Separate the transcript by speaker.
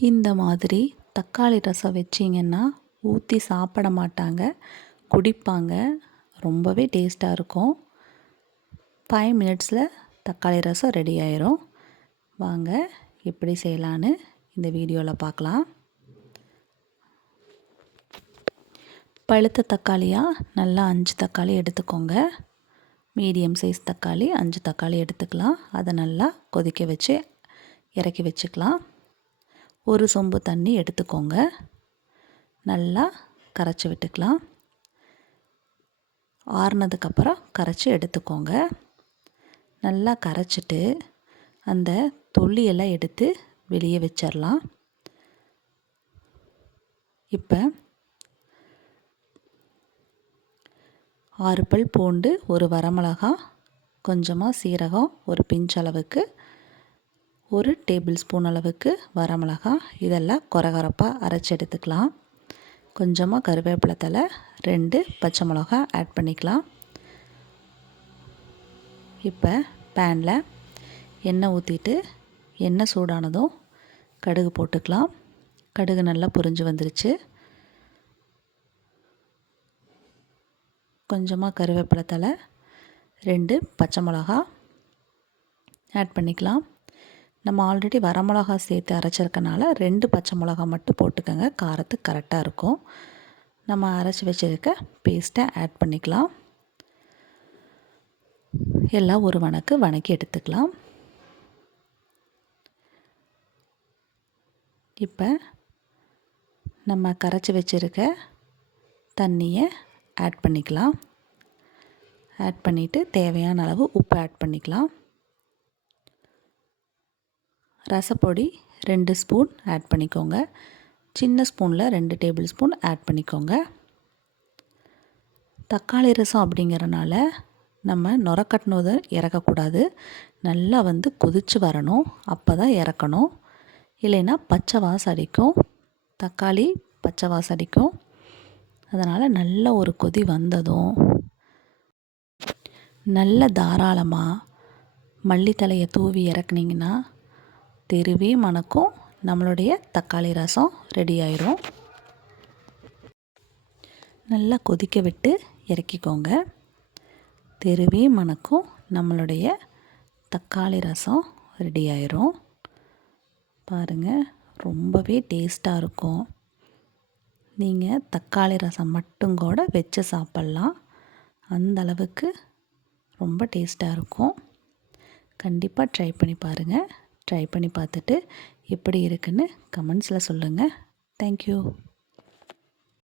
Speaker 1: இந்த மாதிரி தக்காளி ரசம் வச்சிங்கன்னா ஊற்றி சாப்பிட மாட்டாங்க குடிப்பாங்க. ரொம்பவே டேஸ்ட்டாக இருக்கும். ஃபைவ் மினிட்ஸில் தக்காளி ரசம் ரெடி ஆயிரும். வாங்க எப்படி செய்யலான்னு இந்த வீடியோவில் பார்க்கலாம் பழுத்த தக்காளியாக நல்லா அஞ்சு தக்காளி எடுத்துக்கோங்க. மீடியம் சைஸ் தக்காளி அஞ்சு தக்காளி எடுத்துக்கலாம். அதை நல்லா கொதிக்க வச்சு இறக்கி வச்சுக்கலாம். ஒரு சொம்பு தண்ணி எடுத்துக்கோங்க. நல்லா கரைச்சி விட்டுக்கலாம். ஆறுனதுக்கப்புறம் கரைச்சி எடுத்துக்கோங்க. நல்லா கரைச்சிட்டு அந்த தொல்லியெல்லாம் எடுத்து வெளியே வச்சிடலாம் இப்போ ஆறு பல் பூண்டு ஒரு வரமிளகா கொஞ்சமாக சீரகம் ஒரு பிஞ்ச் அளவுக்கு ஒரு டேபிள் ஸ்பூன் அளவுக்கு வரமிளகா. இதெல்லாம் கொரகரப்பாக அரைச்சி எடுத்துக்கலாம். கொஞ்சமாக கருவேப்பிலை தலை ரெண்டு பச்சை மிளகா ஆட் பண்ணிக்கலாம். இப்போ பேனில் எண்ணெய் ஊற்றிட்டு எண்ணெய் சூடானதும் கடுகு போட்டுக்கலாம். கடுகு நல்லா புரிஞ்சு வந்துருச்சு. கொஞ்சமாக கருவேப்பிலை தலை ரெண்டு பச்சை மிளகா ஆட் பண்ணிக்கலாம். நம்ம ஆல்ரெடி வரமிளகா சேர்த்து அரைச்சிருக்கனால ரெண்டு பச்சை மிளகா மட்டும் போட்டுக்கோங்க. காரத்துக்கு கரெக்டாக இருக்கும். நம்ம அரைச்சி வச்சுருக்க பேஸ்ட்டை ஆட் பண்ணிக்கலாம். எல்லாம் ஒரு வணக்கு வணக்கி எடுத்துக்கலாம். இப்போ நம்ம கரைச்சி வச்சுருக்க தண்ணியை ஆட் பண்ணிக்கலாம். ஆட் பண்ணிவிட்டு தேவையான அளவு உப்பு ஆட் பண்ணிக்கலாம். ரசப்பொடி ரெண்டு ஸ்பூன் ஆட் பண்ணிக்கோங்க. சின்ன ஸ்பூனில் ரெண்டு டேபிள் ஸ்பூன் ஆட் பண்ணிக்கோங்க. தக்காளி ரசம் அப்படிங்கிறனால நம்ம நுரக்கட்டினதை இறக்கக்கூடாது. நல்லா வந்து கொதித்து வரணும். அப்போ தான் இறக்கணும். இல்லைன்னா பச்சை வாசம் அடிக்கும். தக்காளி பச்சை வாசம் அடிக்கும். அதனால் நல்ல ஒரு கொதி வந்ததும் நல்ல தாராளமாக மல்லித்தலையை தூவி இறக்குனிங்கன்னா திருவி மணக்கும் நம்மளுடைய தக்காளி ரசம் ரெடி ஆயிரும். நல்லா கொதிக்க விட்டு இறக்கிக்கோங்க. திருவி மணக்கும் நம்மளுடைய தக்காளி ரசம் ரெடி ஆயிரும். பாருங்கள் ரொம்பவே டேஸ்ட்டாக இருக்கும். நீங்கள் தக்காளி ரசம் மட்டும் கூட வச்சு சாப்பிட்லாம். அந்த அளவுக்கு ரொம்ப டேஸ்ட்டாக இருக்கும். கண்டிப்பாக ட்ரை பண்ணி பாருங்கள் ட்ரை பண்ணி பார்த்துட்டு எப்படி இருக்குன்னு கமெண்ட்ஸில் சொல்லுங்கள். தேங்க்யூ